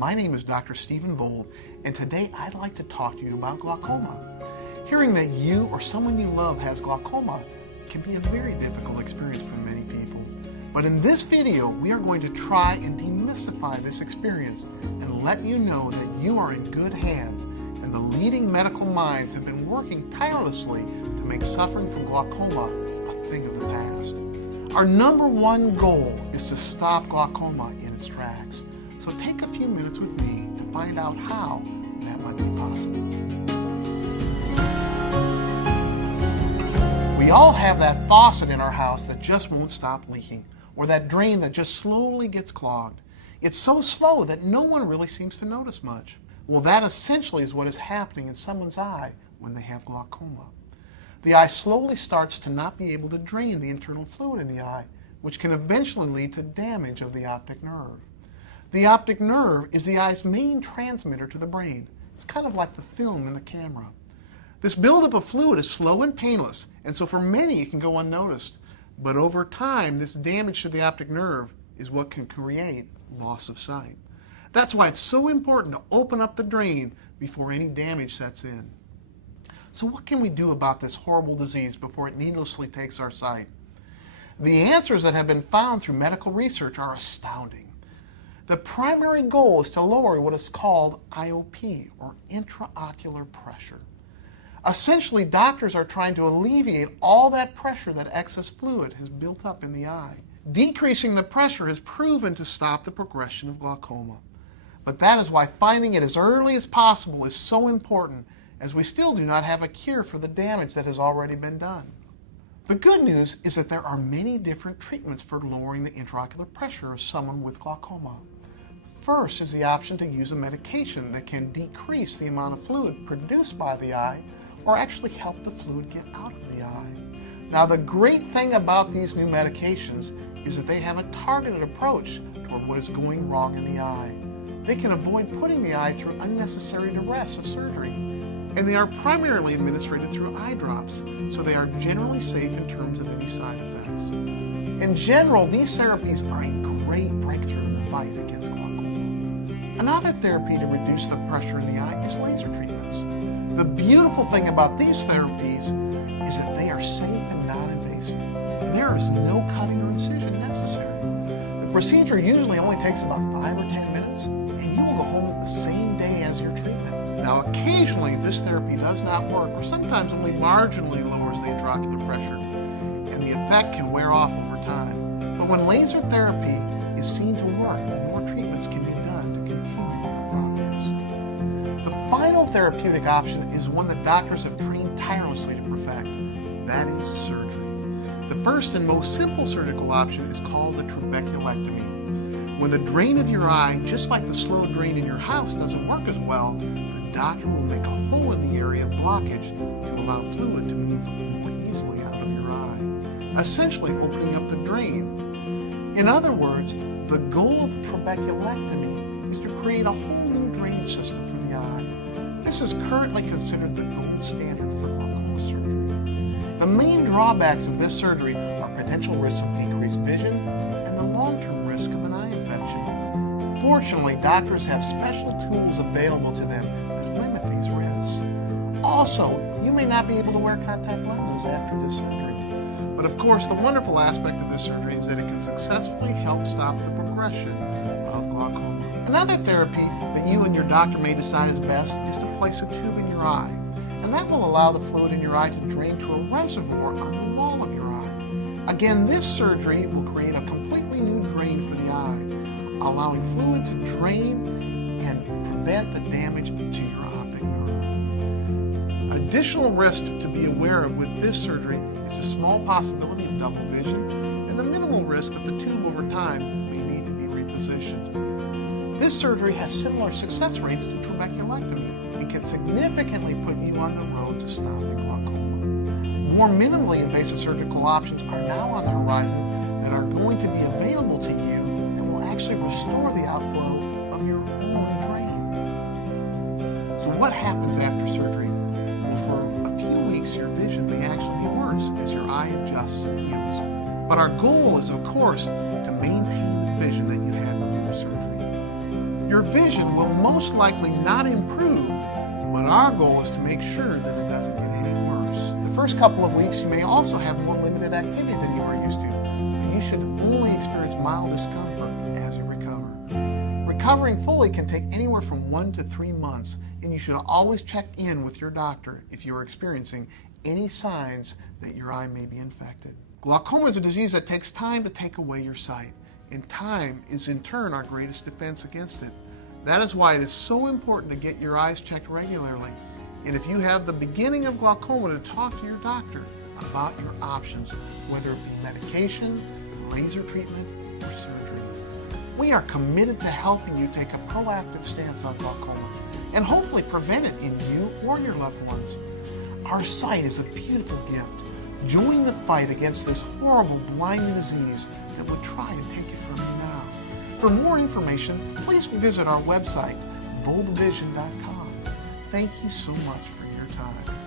My name is Dr. Stephen Vold, and today I'd like to talk to you about glaucoma. Hearing that you or someone you love has glaucoma can be a very difficult experience for many people. But in this video, we are going to try and demystify this experience and let you know that you are in good hands, and the leading medical minds have been working tirelessly to make suffering from glaucoma a thing of the past. Our number one goal is to stop glaucoma in its tracks. So take a few minutes with me to find out how that might be possible. We all have that faucet in our house that just won't stop leaking, or that drain that just slowly gets clogged. It's so slow that no one really seems to notice much. Well, that essentially is what is happening in someone's eye when they have glaucoma. The eye slowly starts to not be able to drain the internal fluid in the eye, which can eventually lead to damage of the optic nerve. The optic nerve is the eye's main transmitter to the brain. It's kind of like the film in the camera. This buildup of fluid is slow and painless, and so for many it can go unnoticed. But over time, this damage to the optic nerve is what can create loss of sight. That's why it's so important to open up the drain before any damage sets in. So what can we do about this horrible disease before it needlessly takes our sight? The answers that have been found through medical research are astounding. The primary goal is to lower what is called IOP, or intraocular pressure. Essentially, doctors are trying to alleviate all that pressure that excess fluid has built up in the eye. Decreasing the pressure has proven to stop the progression of glaucoma. But that is why finding it as early as possible is so important, as we still do not have a cure for the damage that has already been done. The good news is that there are many different treatments for lowering the intraocular pressure of someone with glaucoma. First is the option to use a medication that can decrease the amount of fluid produced by the eye, or actually help the fluid get out of the eye. Now, the great thing about these new medications is that they have a targeted approach toward what is going wrong in the eye. They can avoid putting the eye through unnecessary duress of surgery. And they are primarily administered through eye drops, so they are generally safe in terms of any side effects. In general, these therapies are a great breakthrough in the fight against glaucoma. Another therapy to reduce the pressure in the eye is laser treatments. The beautiful thing about these therapies is that they are safe and non-invasive. There is no cutting or incision necessary. The procedure usually only takes about 5 or 10 minutes, and you will go home the same day as your treatment. Now, occasionally this therapy does not work, or sometimes only marginally lowers the intraocular pressure, and the effect can wear off over time. But when laser therapy is seen to work, more treatments can be done to continue your progress. The final therapeutic option is one that doctors have trained tirelessly to perfect. That is surgery. The first and most simple surgical option is called the trabeculectomy. When the drain of your eye, just like the slow drain in your house, doesn't work as well, the doctor will make a hole in the area of blockage to allow fluid to move more easily out of your eye, essentially opening up the drain. In other words, the goal of trabeculectomy is to create a whole new drainage system for the eye. This is currently considered the gold standard for glaucoma surgery. The main drawbacks of this surgery are potential risks of decreased vision and the long-term risk of an eye infection. Fortunately, doctors have special tools available to them that limit these risks. Also, you may not be able to wear contact lenses after this surgery. But of course, the wonderful aspect of this surgery is that it can successfully help stop the progression of glaucoma. Another therapy that you and your doctor may decide is best is to place a tube in your eye. And that will allow the fluid in your eye to drain to a reservoir on the wall of your eye. Again, this surgery will create a completely new drain for the eye, allowing fluid to drain and prevent the damage to your optic nerve. Additional risk to be aware of with this surgery is the small possibility of double vision and the minimal risk that the tube over time may need to be repositioned. This surgery has similar success rates to trabeculectomy and can significantly put you on the road to stopping glaucoma. More minimally invasive surgical options are now on the horizon that are going to be available to you and will actually restore the outflow of your own drain. So what happens after surgery? Well, for a few weeks, your vision may actually be worse as your eye adjusts and heals. But our goal is, of course, to maintain the vision that you had before surgery. Your vision will most likely not improve, but our goal is to make sure that it doesn't get any worse. The first couple of weeks, you may also have more limited activity than you are used to, and you should only experience mild discomfort as you recover. Recovering fully can take anywhere from 1 to 3 months, and you should always check in with your doctor if you are experiencing any signs that your eye may be infected. Glaucoma is a disease that takes time to take away your sight, and time is in turn our greatest defense against it. That is why it is so important to get your eyes checked regularly. And if you have the beginning of glaucoma, to talk to your doctor about your options, whether it be medication, laser treatment, or surgery. We are committed to helping you take a proactive stance on glaucoma and hopefully prevent it in you or your loved ones. Our sight is a beautiful gift. Join the fight against this horrible blinding disease that would try and take it from you now. For more information, please visit our website, voldvision.com. Thank you so much for your time.